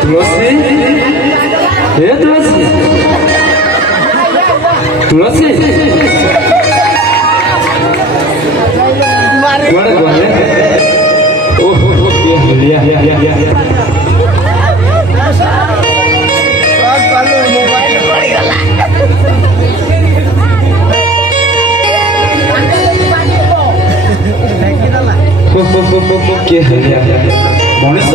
तुलसी हे तुलसी तुलसी बड़े बड़े ओहो लिया मनीष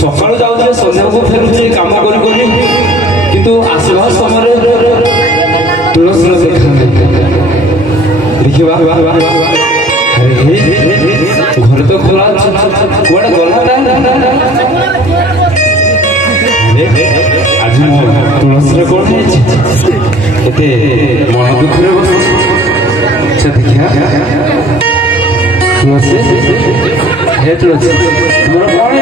सकाल जाऊे संध्या को फेरुचे कम किंतु आसवा समय तुलसी देखा देखा घर तो खोला कड़े गला आज मो तुलसी कौन के मन दुखरे बस देखा तुलसी हे तुलसी तुम कौन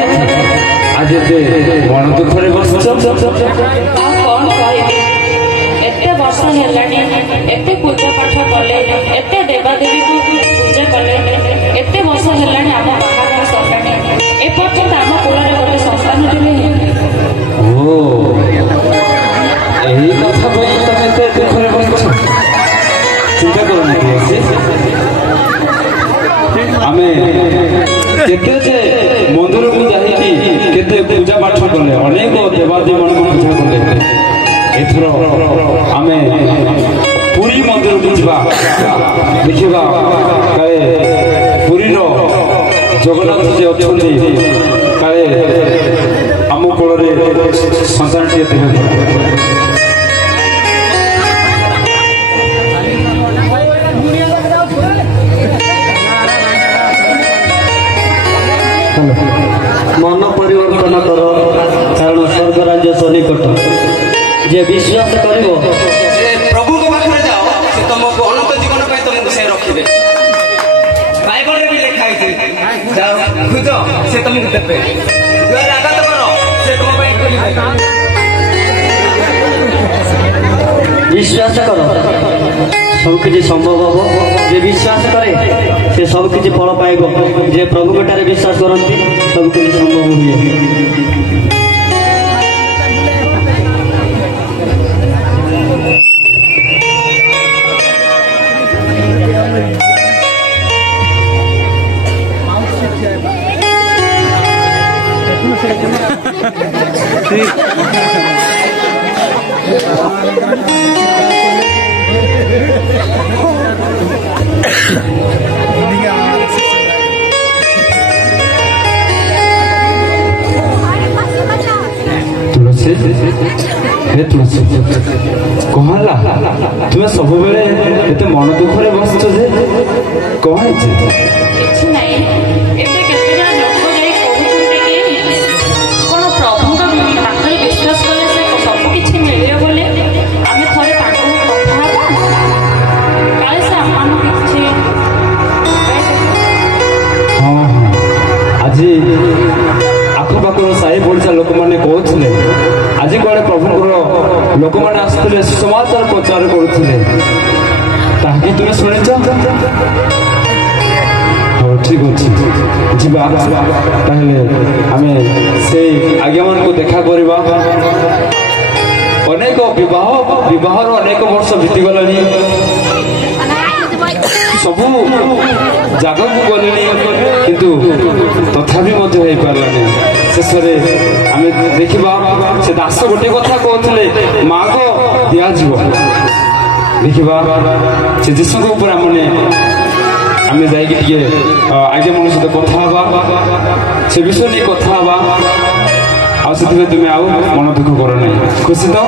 आज मन दुखरे बस वर्ष एते पूजा पाठ कले एते देवादेवी को पूजा कले एते वर्ष हेलानी आम बाहाघर सरलानी एपर्यंत आम कूଳରେ गोटे संस्थान ओ यही कथा तुम एते दुखरे बस चिंता करना आमे केते मंदिर को जाइकी केते पूजा पाठ कले अनेक देवादेवी मन पूजा कले एथर आमे पुरी मंदिर को जा देखा काले पुरी जगन्नाथ जी अच्छा काले आम कोल संतान टे मन परिवर्तन कर कारण स्वर्ग राज्य सन्निकट जे विश्वास कर प्रभु को पाखे जाओ से तुमको अनंत जीवन पे तुमको से रखिबे बाइबल रे भी लिखा है जाओ खुद से तुमको देबे द्वार आगत करो से तुम पे करिबे विश्वास कर सब किसी संभव हम जे विश्वास करे से सब किसी फल पाइब जे प्रभु बेटारे विश्वास करती सब किसी संभव हुए तुलसी हे तुलसी कहला तुम्हें सब बेले एते मन दुखरे बसछ जे कौन छै किछ नाही एते केतेना लोक जाई कहउछन्ते कि कोन प्रभु का पाखरे विश्वास कले से सब किछ मिलियो बोले आमे थरे ताको कथा हबा काले से आमान किछ हां आज आखपाखर साई पड़िशा लोक मैंने कहते आज कड़े प्रभु लोक मैंने आसते समाचार प्रचार करुले तुम शुणी हाँ ठीक अच्छे जीवा ताहले आमे से आज्ञा मान को देखा करवा अनेक विवाह अनेक वर्ष बीतीगला सबू जगह को गले किंतु तथापि पारानी शेष आम देखा से दास गोटे कथा कहते माग दिज देखा से जीशु ऊपर आम जाकि आज्ञा मन सहित कथा से विषय नहीं कथा तुम्हें आउ मन दुख कर ना खुशी तो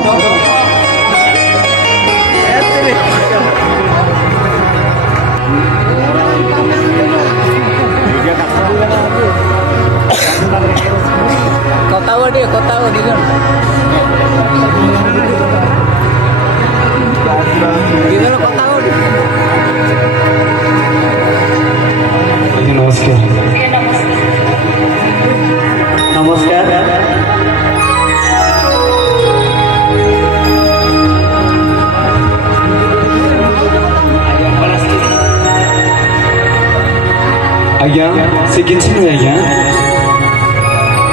नमस्कार नमस्कार आज्ञा से किसी नुहे आज्ञा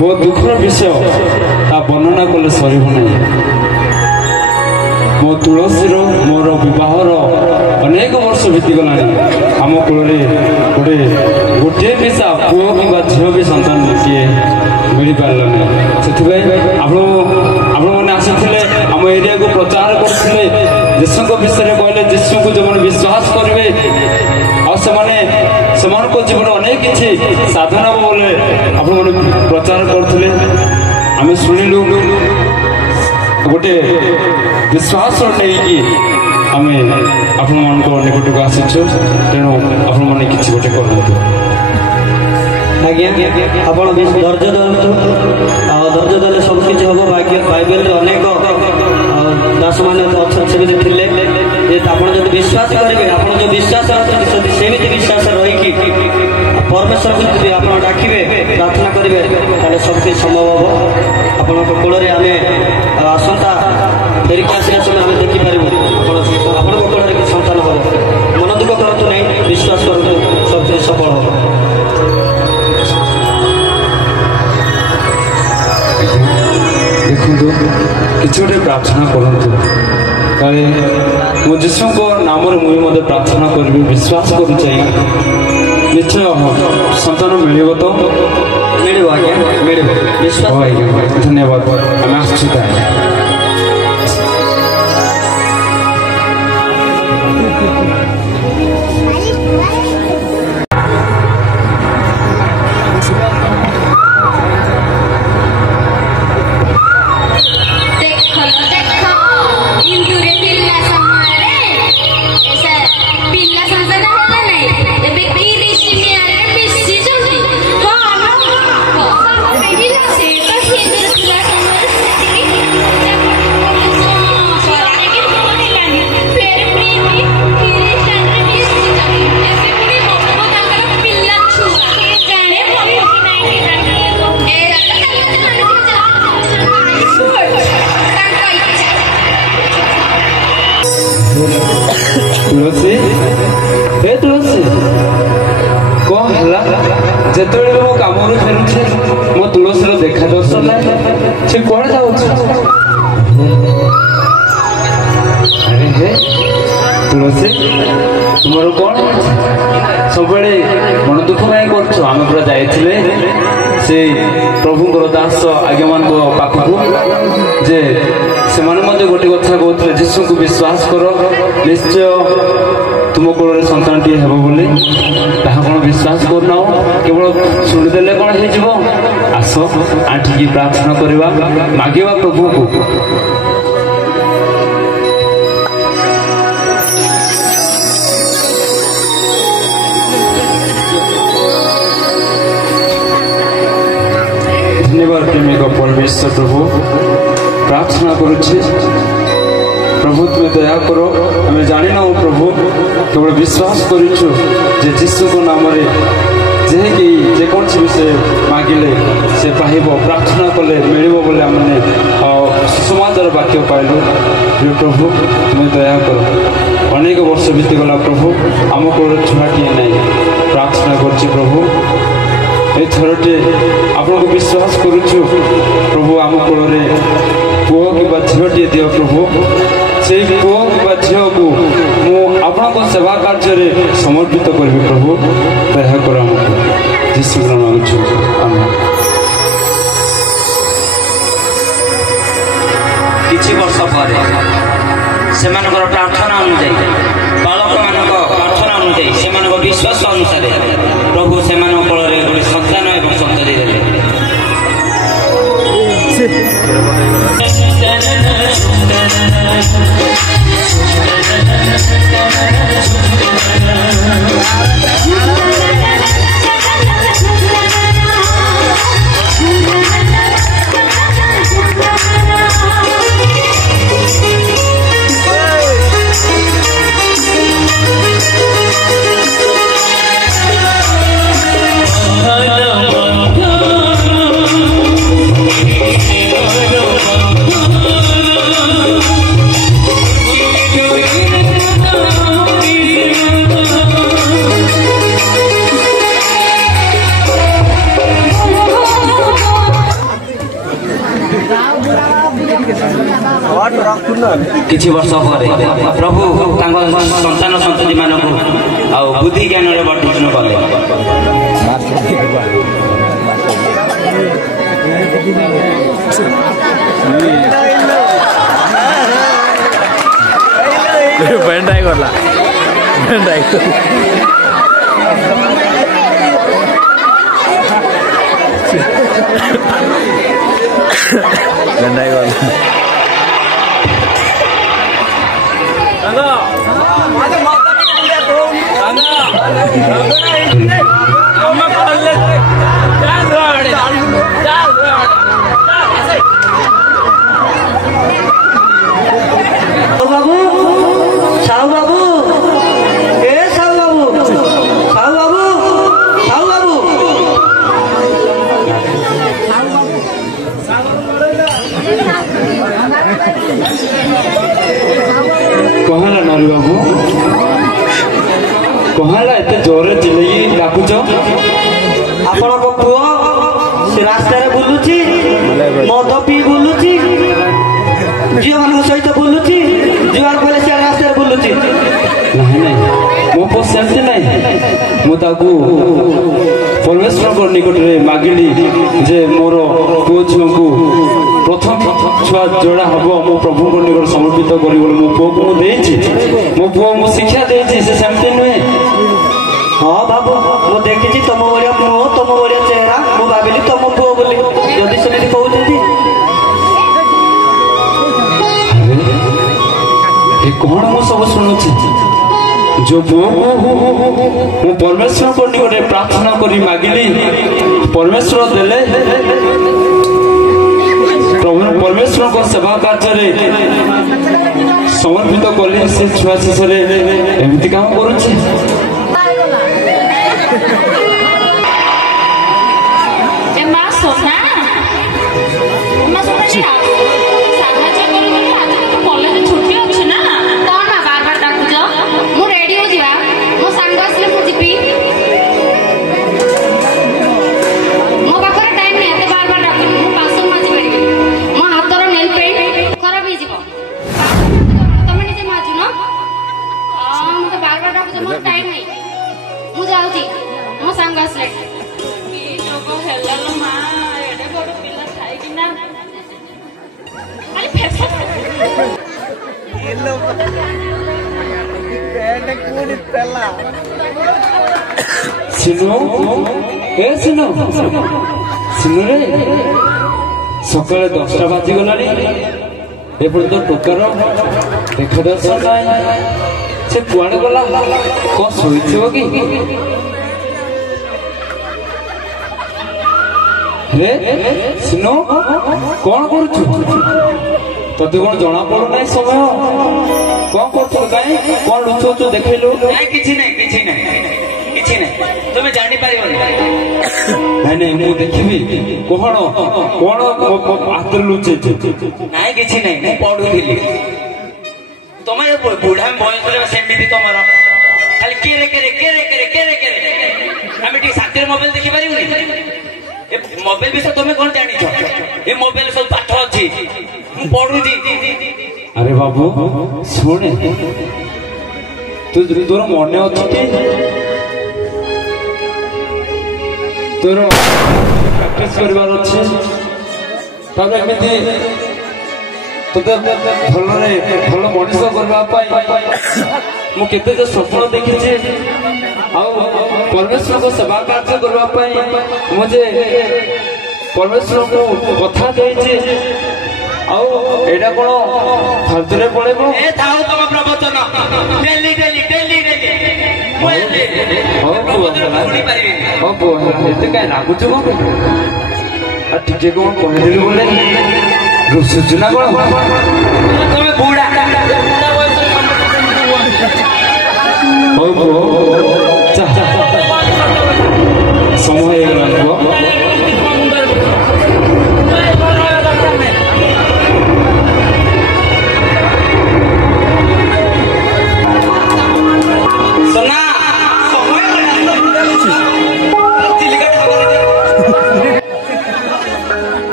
बहुत दुखर विषय ता वर्णना कले सर मो तुलसीर मोर बहर अनेक वर्ष बीतीगला आम कूल गोटे गोटे मिशा पुओ कि झील भी सन्तान किए मिल पारा से मैंने आसी आम एरिया को प्रचार करते जीशु विषय कहले जीशु को जो विश्वास करेंगे और जीवन अनेक किसी साधना बोले आप प्रचार करते आम शुणिलु गोटे विश्वास नहीं आम आप निकट को आसीचु तेणु आपण मैंने किसी गोटे कर आज्ञा आप धैर्य धरतु धैर्य देले सब किसी हम बाइबल अनेक दास मैंने अच्छा थे आप जो विश्वास करेंगे आप जो विश्वास रखते सेमती विश्वास रही परमेश्वर को आप डाकिबे प्रार्थना करेंगे सब किसी संभव हम आपण कूल आम आसंता फेरिक आसा समय आम देखिपारू आपण कूल सन्तान हम मन दुख करूँ नहीं विश्वास करूँ सब किसी सफल हम देखो किसी गोटे प्रार्थना करें मो जीशु नाम मुझे प्रार्थना करी विश्वास कर निश्चय सन्तान मिल तो मिल आज्ञा मिल विश्वास आज्ञा धन्यवाद आम आसुता तुलसी हे तुलसी कौन है जिते मो कम फेरुचे मो तुलसी देखा दर्शन ना से कौन जाऊँ अरे हे तुलसी तुम कौन सब मन दुख कहीं कर आम पूरा जाइए से प्रभुंर दास आज्ञा मान पाखक जे से गोटे कथा कहते जीशु को विश्वास कर निश्चय तुम कूल सन्तान टी हे बोली कौन विश्वास करना केवल शुणीदे कौन हो आस आंटिकी प्रार्थना करवा मागिवा प्रभु को धन्यवाद प्रेमिक परमेश्वर प्रभु प्रार्थना करुच्छे प्रभु तुम्हें दया करो आम जानी ना प्रभु केवल विश्वास करूँ जे जीशु को नाम जे कि जेकोसी विषय मागिले से पाइब प्रार्थना कले मिल बोले आमने सुसमाचार वाक्य पाइलु प्रिय प्रभु तुम्हें दया करो अनेक वर्ष बीतीगला प्रभु आम को छुआटीए नहीं प्रार्थना कर प्रभु थरटे आपको विश्वास करुचु प्रभु आम कूल पुओ कि झीलटे दियो प्रभु से पुओ कि झील को मुझे सेवा कार्य समर्पित करी प्रभु दया कर जीशु मांगुछु किछि वर्ष पर से प्रार्थना अनुଯାयी बालक मान प्रार्थना अनुଯାयी से विश्वास अनुसार प्रभु से कूल सन्तान एवं सन्तति Oh କିଛି ବର୍ଷ ପରେ ପ୍ରଭୁ ତାଙ୍କ ସନ୍ତାନ ସନ୍ତତି ମାନଙ୍କୁ ଆଉ ବୁଦ୍ଧି ଜ୍ଞାନରେ ବର୍ଦ୍ଧିତ କଲେ। ବେଣ୍ଡାଇ ଗଲା ବେଣ୍ଡାଇ ବେଣ୍ଡାଇ ଗଲା। बाबू साहू बाबू ए साहू बाबू साहू बाबू साहू बाबू कहला नारी बाबू कहला एत जोरे चिल्लेई डाकुच ଆପଣଙ୍କ ପୁଅ ସେ ରାସ୍ତାରେ ବୁଲୁଛି ମଦ ପିଇ ବୁଲୁଛି ଝିଅମାନଙ୍କ ସହିତ ବୁଲୁଛି ଯୁଆଡେ ଗଲେ ସେ ରାସ୍ତାରେ ବୁଲୁଛି। ନାହିଁ ନାହିଁ ମୋ ପୁଅ ସେମିତି ନାହିଁ। ମୁଁ ତାକୁ ପରମେଶ୍ୱରଙ୍କ ନିକଟରେ ମାଗିଲି ଯେ ମୋର ପୁଅ ଝିଅଙ୍କୁ ପ୍ରଥମ ଛୁଆ ଯୋଡ଼ା ହବ ମୋ ପ୍ରଭୁଙ୍କ ନିକଟରେ ସମର୍ପିତ କରିବ ବୋଲି ମୋ ପୁଅକୁ ମୁଁ ଦେଇଛି। ମୋ ପୁଅ ମୁଁ ଶିକ୍ଷା ଦେଇଛି, ସେ ସେମିତି ନୁହେଁ। ହଁ ବାବୁ ମୁଁ ଦେଖିଛି ତମ ଭଳିଆ ମୁହଁ ତମ ଭଳିଆ ଚେହେରା, ମୁଁ ଭାବିଲି ତମ ପୁଅ ବୋଲି। ଯଦି ସେମିତି କହୁଛନ୍ତି ଏ କଣ ମୁଁ ସବୁ ଶୁଣୁଛି। जो पुओ ମୁଁ ପରମେଶ୍ୱରଙ୍କ ନିକଟରେ ପ୍ରାର୍ଥନା କରି ମାଗିଲି, ପରମେଶ୍ୱର ଦେଲେ। ପରମେଶ୍ୱରଙ୍କ ସେବା କାର୍ଯ୍ୟରେ ସମର୍ପିତ କଲି। ସେ ଛୁଆ ଶେଷରେ ଏମିତି କାମ କରୁଛି। सकाल 10टा बाजिगलानी एपर्यंत टोकार देखा दर्शन ना। से कुआड़े गला कौन शोइथिबो कि? रे सिनो कौन करूछु? तते कौन जना पड़ू ना समय कौन करछु? काई कौन लुचोचो देखैलो? नहीं किछि नहीं किछि नहीं किछि नहीं तुम्हें जानि पारिबो नहीं नहीं मु देखिबी कोहण कोण हाथ लुचे नहीं किछि नहीं मु पढुथिली तमे बुढ़ा बयस रे सेमिति तमर खाली केरे केरे केरे केरे केरे केरे आमे टी साथी मोबाइल देखि पारिबो ए मोबाइल विषय तमे कोन जानि छ? ए मोबाइल सब पाठ अछि मु पढुथि। अरे बाबू सुने तू तोर मने अछि कि तोर प्रैक्टिस करबार अछि तबे एमिति तोते भलरे भल मनिष करबा पाई मु केते जे स्वप्न देखिछि आ परमेश्वर को सेवा कार्य करबा पाई मुझे परमेश्वर को कथा देछि। आओ एडा कोन फालतुरे पळेबो ए थाउ तम प्रवचन डेली डेली डेली डेली मोले हो पुणी पारिबे हो बो एते काय लागुछ को आ ठीके कोन कहलेली बोले रुसुजुना कोन तमे बुढ़ा हो बो चा समय लागबो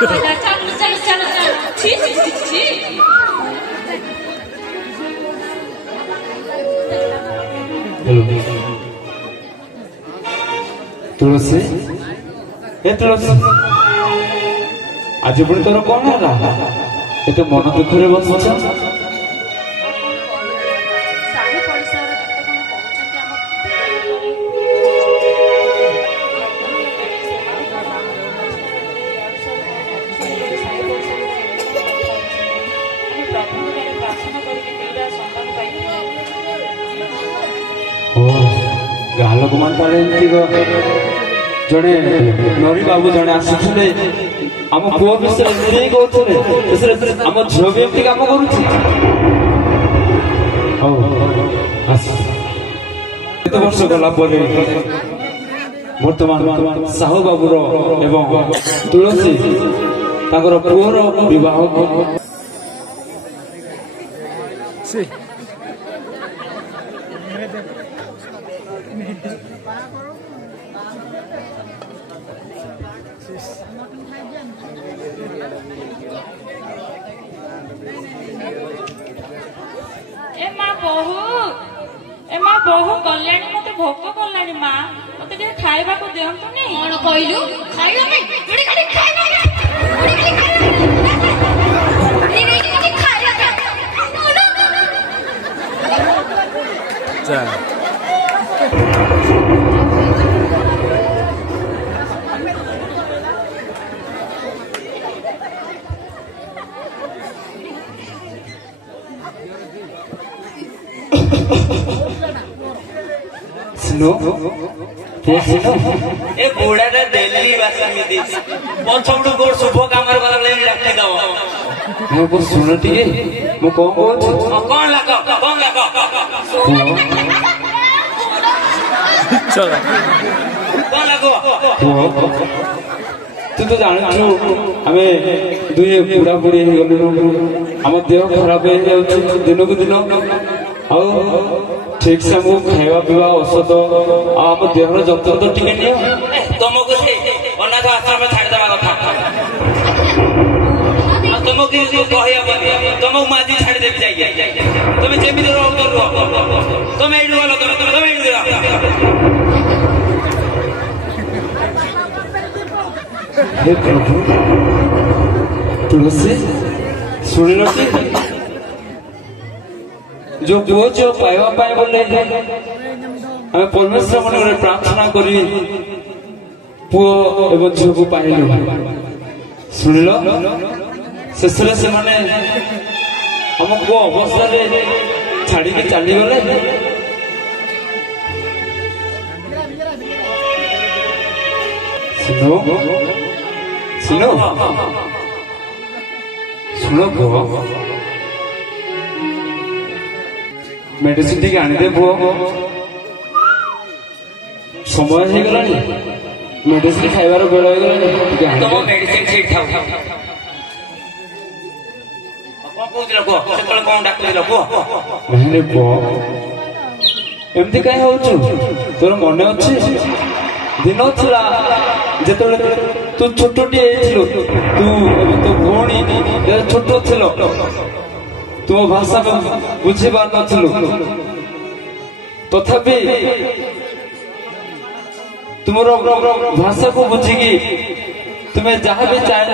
चलो चलो चलो छी छी छी तुलसी ए तुलसी आज पुणी तोर कौन है एत मन दुखरे बस गाँ लोक मान जड़े नरी बाबू जड़े आसुले आम पुओ विषय कहते आम झील भी एमती कम कर वर्ष गला बर्तमान साहू बाबूर एवं तुलसी पुओर विवाह बहु कल्याणी मत भोक कलानी माँ मत खाइबा को दिंतुनी कौन कहलु सुनो ए बुढ़ाटा डेली बासामी पछपटू गोर शुभ काम डाकी दब मो सुन टे मु कौन कौन लाग कौन लाग तू तो जान आम दुई बुढ़ा बुढ़ी आम देह खराब हो दिन को दिन ठीक से हमको खावा पीवा औषध आम देहर जतन तो टिके नि तुमको अनाथ आश्रम छाड़देवा कथा तुमको तुमको मुझे छाड़देवी जाइए तुम जमी रुह तुम हे प्रभु तुलसी सुन जो पुओ जो पाइबा बोले हमें परमेश्वर मन प्रार्थना करी पुओ एवं झील को पाइलु शुणिल शेष से माने हमको अवस्था छाड़ी चली गले सुनो सुनो सुनो पुओ मेडिसिन टी आनी दे पुओ समय हो गला मेडिसिन खाइबार बेल हो गला तुम मेडिसिन ठीक थाउ कौन डाक्टर नहीं पुओ एमती कहीं हो तोर मन अच्छे दिन था जो तू छोटे तू तो भौणी छोट थिल तुम भाषा बुझी पार नु तथापि तुम भाषा को बुझिकी तुम्हें जहाँ भी चाहल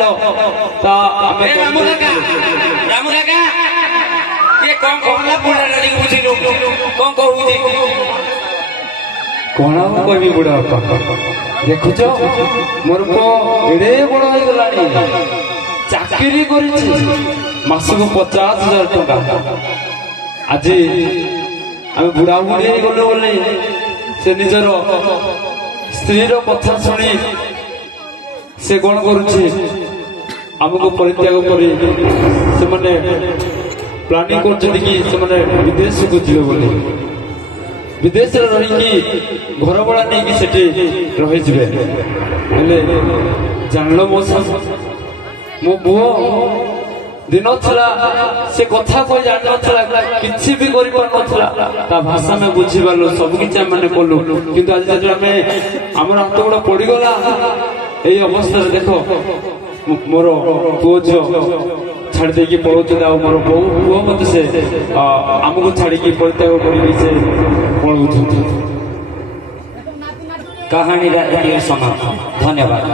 कौन कह बुढ़ा देखुच मोर पुओ एड़े बड़ हो गला चाकरी कर मासक 50,000 टका आज आम बुढ़ा बुढ़ी गलु बोले से निजर स्त्री कथा शुणी से कौन करमको परित्याग कर प्लानिंग कर विदेश को जीवे बोले विदेश रही घर भड़ा नहीं रही जान मो पुओ दिन था से कथा कोई जान ना कि भी कर भाषा में बुझी पार्लु सबकि मैंने कलु कि आज आम हाथ गोड़ पड़गला यही अवस्था देख ମୋର ପୁଅ ଝିଅ ଛାଡ଼ି ଦେଇକି ପଳଉଛନ୍ତି ଆଉ ମୋର ପୁଅ ମଧ୍ୟ ସେ ଆମକୁ ଛାଡ଼ିକି ପରିତ୍ୟାଗ କରିକି ସେ ପଳଉଛନ୍ତି। କାହାଣୀର ଏତିକି ସମାପ୍ତ। ଧନ୍ୟବାଦ।